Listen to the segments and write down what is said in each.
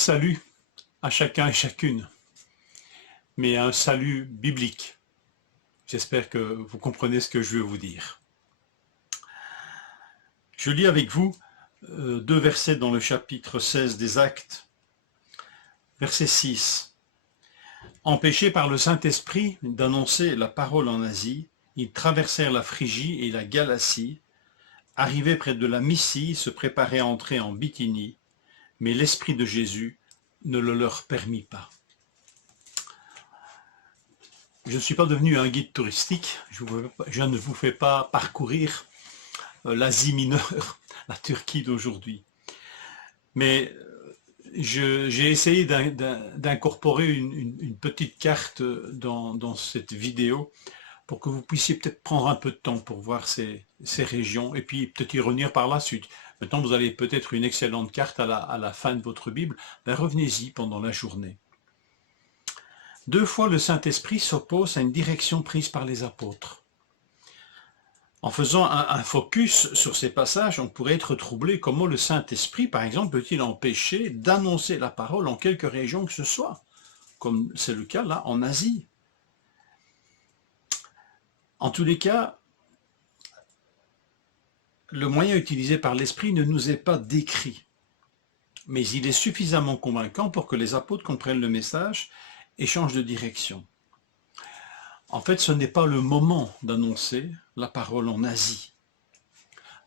Salut à chacun et chacune, mais un salut biblique. J'espère que vous comprenez ce que je veux vous dire. Je lis avec vous deux versets dans le chapitre 16 des Actes. Verset 6. Empêchés par le Saint-Esprit d'annoncer la parole en Asie, ils traversèrent la Phrygie et la Galatie, arrivés près de la Mysie, se préparaient à entrer en Bithynie, mais l'Esprit de Jésus ne le leur permit pas. Je ne suis pas devenu un guide touristique, je ne vous fais pas parcourir l'Asie mineure, la Turquie d'aujourd'hui. Mais j'ai essayé d'incorporer une petite carte dans cette vidéo pour que vous puissiez peut-être prendre un peu de temps pour voir ces régions et puis peut-être y revenir par la suite. Maintenant, vous avez peut-être une excellente carte à la fin de votre Bible, ben revenez-y pendant la journée. Deux fois, le Saint-Esprit s'oppose à une direction prise par les apôtres. En faisant un focus sur ces passages, on pourrait être troublé comment le Saint-Esprit, par exemple, peut-il empêcher d'annoncer la parole en quelque région que ce soit, comme c'est le cas là en Asie. En tous les cas, le moyen utilisé par l'Esprit ne nous est pas décrit, mais il est suffisamment convaincant pour que les apôtres comprennent le message et changent de direction. En fait, ce n'est pas le moment d'annoncer la parole en Asie.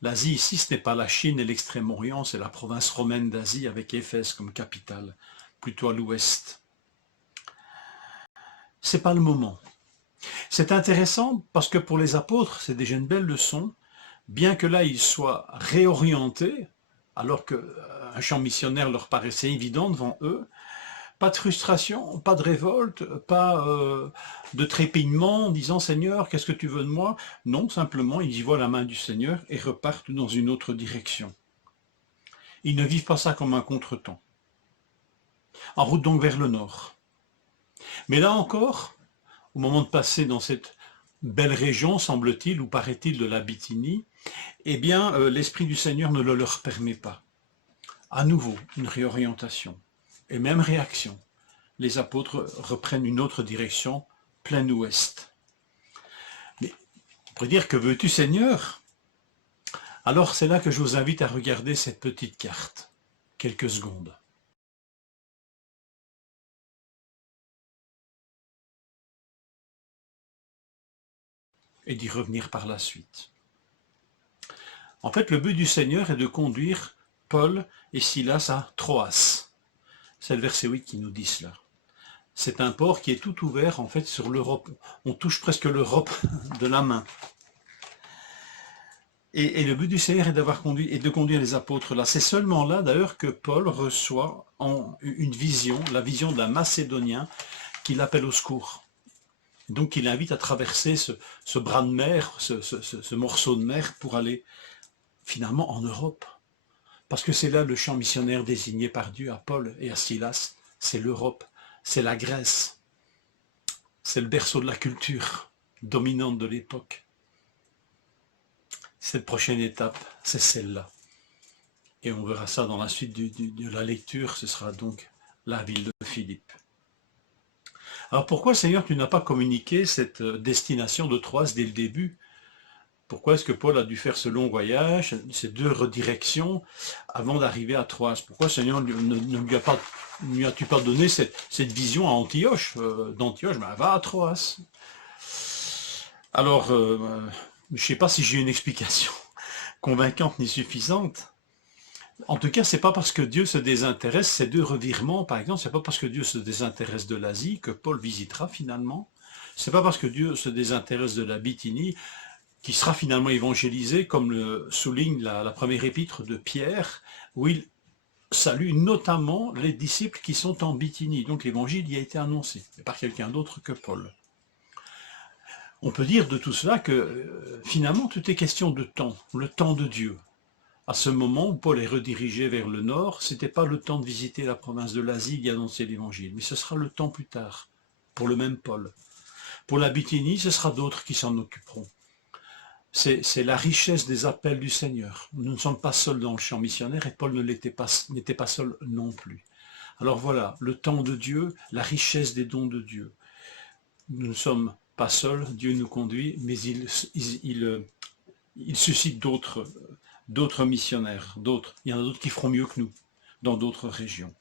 L'Asie ici, ce n'est pas la Chine et l'Extrême-Orient, c'est la province romaine d'Asie avec Éphèse comme capitale, plutôt à l'ouest. C'est pas le moment. C'est intéressant parce que pour les apôtres, c'est déjà une belle leçon, bien que là, ils soient réorientés, alors qu'un champ missionnaire leur paraissait évident devant eux. Pas de frustration, pas de révolte, pas de trépignement en disant « Seigneur, qu'est-ce que tu veux de moi ?» Non, simplement, ils y voient la main du Seigneur et repartent dans une autre direction. Ils ne vivent pas ça comme un contretemps. En route donc vers le nord. Mais là encore, au moment de passer dans cette belle région, semble-t-il, ou paraît-il, de la Bithynie, eh bien, l'Esprit du Seigneur ne le leur permet pas. À nouveau, une réorientation. Et même réaction. Les apôtres reprennent une autre direction, plein ouest. Mais on pourrait dire, que veux-tu Seigneur? Alors c'est là que je vous invite à regarder cette petite carte, quelques secondes. Et d'y revenir par la suite. En fait, le but du Seigneur est de conduire Paul et Silas à Troas. C'est le verset 8 qui nous dit cela. C'est un port qui est tout ouvert en fait sur l'Europe. On touche presque l'Europe de la main. Et le but du Seigneur est de conduire les apôtres là. C'est seulement là d'ailleurs que Paul reçoit une vision, la vision d'un Macédonien qui l'appelle au secours. Donc il l'invite à traverser ce bras de mer, ce morceau de mer pour aller finalement en Europe. Parce que c'est là le champ missionnaire désigné par Dieu à Paul et à Silas, c'est l'Europe, c'est la Grèce, c'est le berceau de la culture dominante de l'époque. Cette prochaine étape, c'est celle-là. Et on verra ça dans la suite de la lecture, ce sera donc la ville de Philippe. Alors pourquoi, Seigneur, tu n'as pas communiqué cette destination de Troas dès le début? Pourquoi est-ce que Paul a dû faire ce long voyage, ces deux redirections, avant d'arriver à Troas? Pourquoi, Seigneur, ne lui as-tu pas donné cette vision à Antioche? D'Antioche, ben, va à Troas. Alors, je ne sais pas si j'ai une explication convaincante ni suffisante. En tout cas, c'est pas parce que Dieu se désintéresse, ces deux revirements, par exemple, c'est pas parce que Dieu se désintéresse de l'Asie que Paul visitera finalement. C'est pas parce que Dieu se désintéresse de la Bithynie qui sera finalement évangélisé, comme le souligne la première épître de Pierre, où il salue notamment les disciples qui sont en Bithynie. Donc l'évangile y a été annoncé, et par quelqu'un d'autre que Paul. On peut dire de tout cela que finalement tout est question de temps, le temps de Dieu. À ce moment où Paul est redirigé vers le nord, ce n'était pas le temps de visiter la province de l'Asie et d'y annoncer l'évangile, mais ce sera le temps plus tard, pour le même Paul. Pour la Bithynie, ce sera d'autres qui s'en occuperont. C'est la richesse des appels du Seigneur. Nous ne sommes pas seuls dans le champ missionnaire et Paul n'était pas seul non plus. Alors voilà, le temps de Dieu, la richesse des dons de Dieu. Nous ne sommes pas seuls, Dieu nous conduit, mais il suscite d'autres missionnaires, il y en a d'autres qui feront mieux que nous, dans d'autres régions.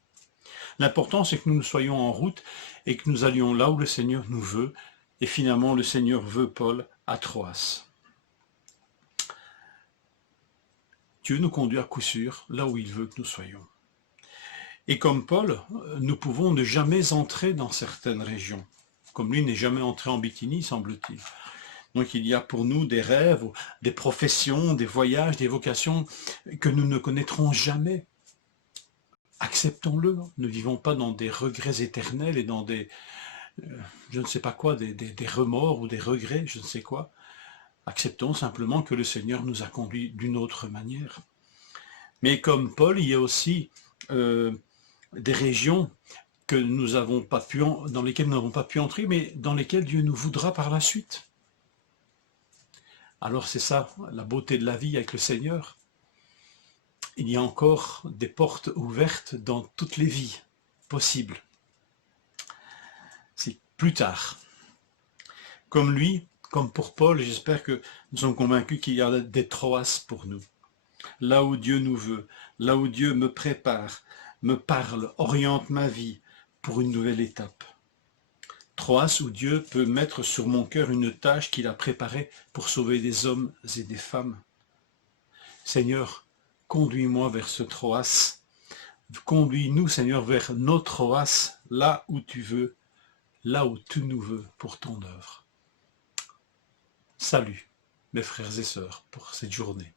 L'important, c'est que nous soyons en route et que nous allions là où le Seigneur nous veut, et finalement, le Seigneur veut Paul à Troas. Dieu nous conduit à coup sûr là où il veut que nous soyons. Et comme Paul, nous pouvons ne jamais entrer dans certaines régions, comme lui n'est jamais entré en Bithynie, semble-t-il. Donc il y a pour nous des rêves, des professions, des voyages, des vocations que nous ne connaîtrons jamais. Acceptons-le, ne vivons pas dans des regrets éternels et dans des, je ne sais pas quoi, des remords ou des regrets, je ne sais quoi. Acceptons simplement que le Seigneur nous a conduits d'une autre manière. Mais comme Paul, il y a aussi des régions que nous avons pas pu dans lesquelles nous n'avons pas pu entrer, mais dans lesquelles Dieu nous voudra par la suite. Alors c'est ça, la beauté de la vie avec le Seigneur. Il y a encore des portes ouvertes dans toutes les vies possibles. C'est plus tard. Comme lui, comme pour Paul, j'espère que nous sommes convaincus qu'il y a des Troas pour nous. Là où Dieu nous veut, là où Dieu me prépare, me parle, oriente ma vie pour une nouvelle étape. Troas où Dieu peut mettre sur mon cœur une tâche qu'il a préparée pour sauver des hommes et des femmes. Seigneur, conduis-moi vers ce Troas. Conduis-nous, Seigneur, vers nos Troas, là où tu veux, là où tu nous veux pour ton œuvre. Salut, mes frères et sœurs, pour cette journée.